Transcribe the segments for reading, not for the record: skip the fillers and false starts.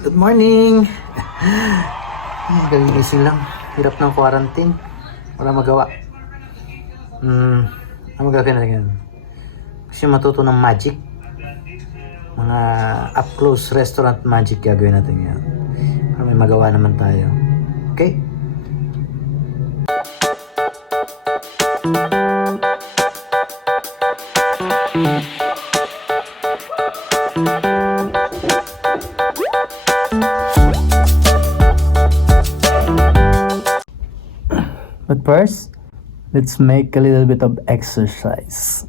Good morning! Gagising lang. Hirap ng quarantine. Wala magawa. Ano gagawin natin? Kasi matuto ng magic. Mga up-close restaurant magic gagawin natin yan. Para may magawa naman tayo. Okay? But first, let's make a little bit of exercise.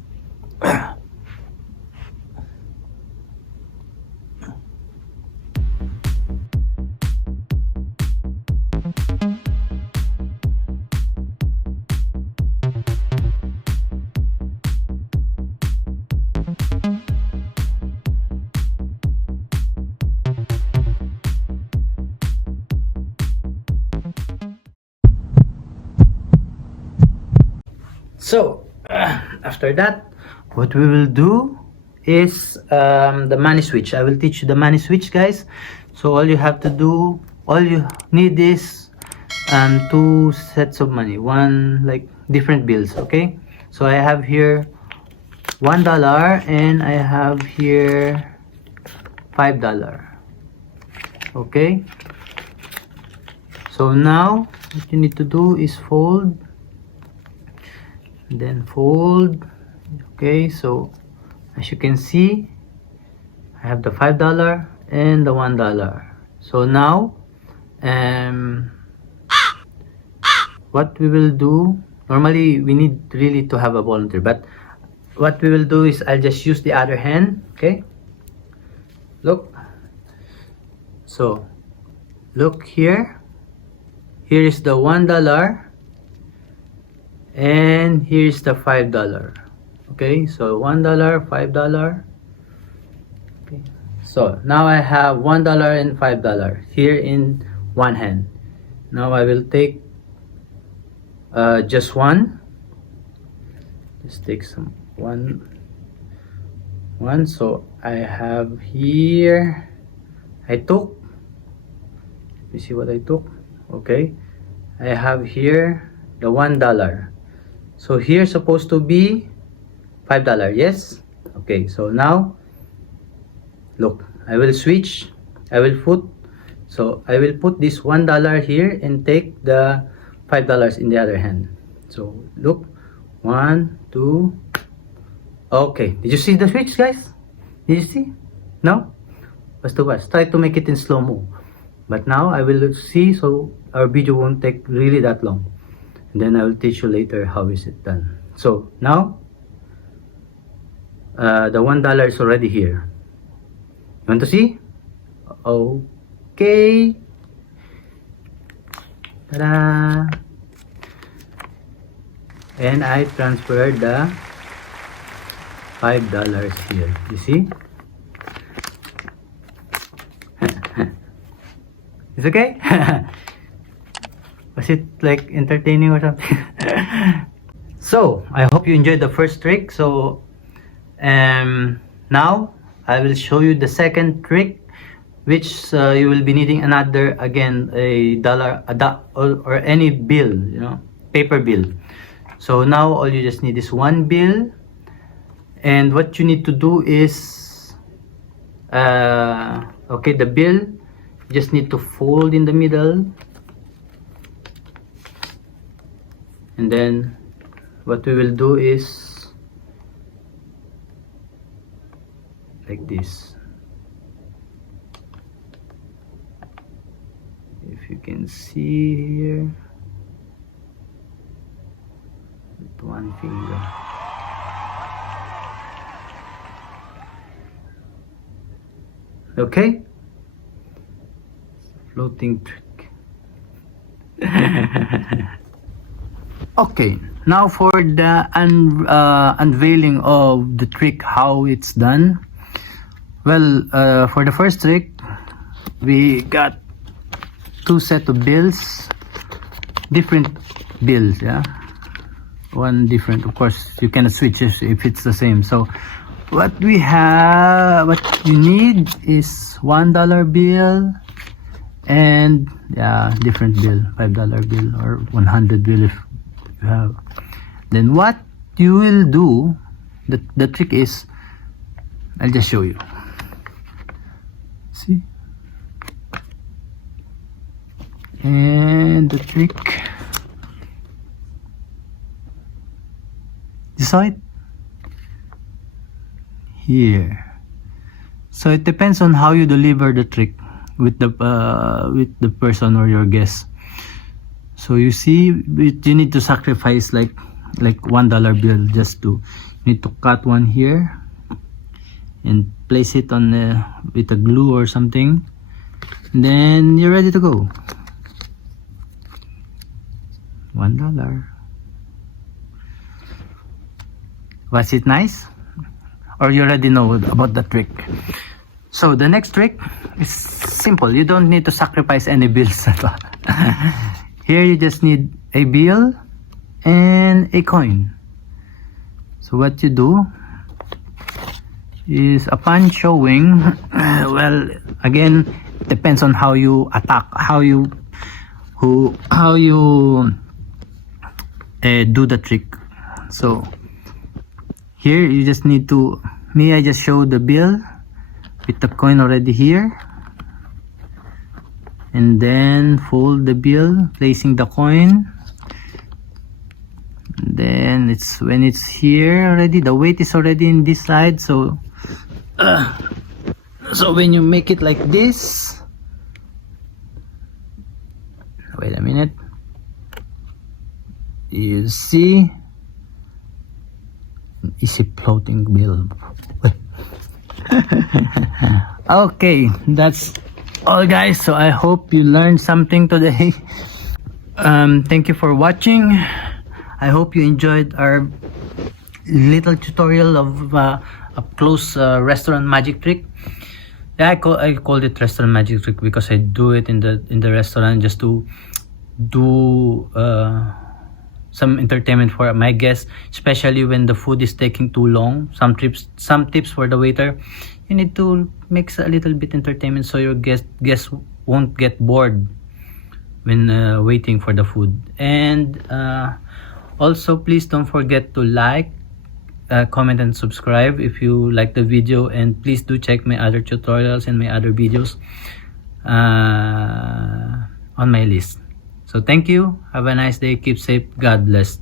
So, after that, what we will do is the money switch. I will teach you the money switch, guys. So all you have to do, all you need is two sets of money, one like different bills. Okay, so I have here $1 and I have here $5. Okay, so now what you need to do is fold, then fold. Okay, so as you can see, I have the $5 and the $1. So now what we will do, normally we need really to have a volunteer, but what we will do is I'll just use the other hand. Okay, look, so look here, here is the $1 and here's the $5. Okay, so $1, $5. Okay, so now I have $1 and $5 here in one hand. Now I will take just one. Just take some one. So I have here, I took, you see what I took? Okay, I have here the $1. So here supposed to be $5, yes? Okay, so now look, I will switch, I will put this $1 here and take the $5 in the other hand. So look, 1, 2, okay, did you see the switch, guys? Did you see? No? Basta try to make it in slow-mo. But now I will see, so our video won't take really that long. And then I will teach you later how is it done. So now the $1 is already here. You want to see? Okay. Ta-da! And I transferred the $5 here. You see? It's okay? Was it like entertaining or something? So I hope you enjoyed the first trick. So now I will show you the second trick, which you will be needing another, again, a dollar, or any bill, you know, paper bill. So now all you just need is one bill, and what you need to do is okay, the bill you just need to fold in the middle. And then what we will do is like this. If you can see here, with one finger. Okay? Floating trick. Okay, now for the unveiling of the trick, how it's done. Well, for the first trick, we got two sets of bills, different bills, yeah, one different. Of course, you cannot switch if it's the same. So what we have, what you need is $1 bill and yeah, different bill, $5 bill or 100 bill if you have. Then what you will do, the trick is, I'll just show you. See, and the trick, you saw it here. So it depends on how you deliver the trick with the person or your guest. So you see, you need to sacrifice like $1 bill, just to need to cut one here and place it on with a glue or something, and then you're ready to go. $1. Was it nice? Or you already know about the trick? So the next trick is simple. You don't need to sacrifice any bills at all. Here you just need a bill and a coin. So what you do is, upon showing, well, again, depends on how you attack, how you do the trick. So here you just need to, I just show the bill with the coin already here, and then fold the bill, placing the coin. Then when it's here already, the weight is already in this side, so when you make it like this, wait a minute, you see, is a floating bill. Okay, that's all, guys. So I hope you learned something today. Thank you for watching. I hope you enjoyed our little tutorial of up close restaurant magic trick. Yeah, I called it restaurant magic trick because I do it in the restaurant just to do some entertainment for my guests, especially when the food is taking too long. Some tips for the waiter: you need to make a little bit entertainment so your guests won't get bored when waiting for the food. And also, please don't forget to like, comment and subscribe if you like the video, and please do check my other tutorials and my other videos on my list. So thank you, have a nice day, keep safe, God bless.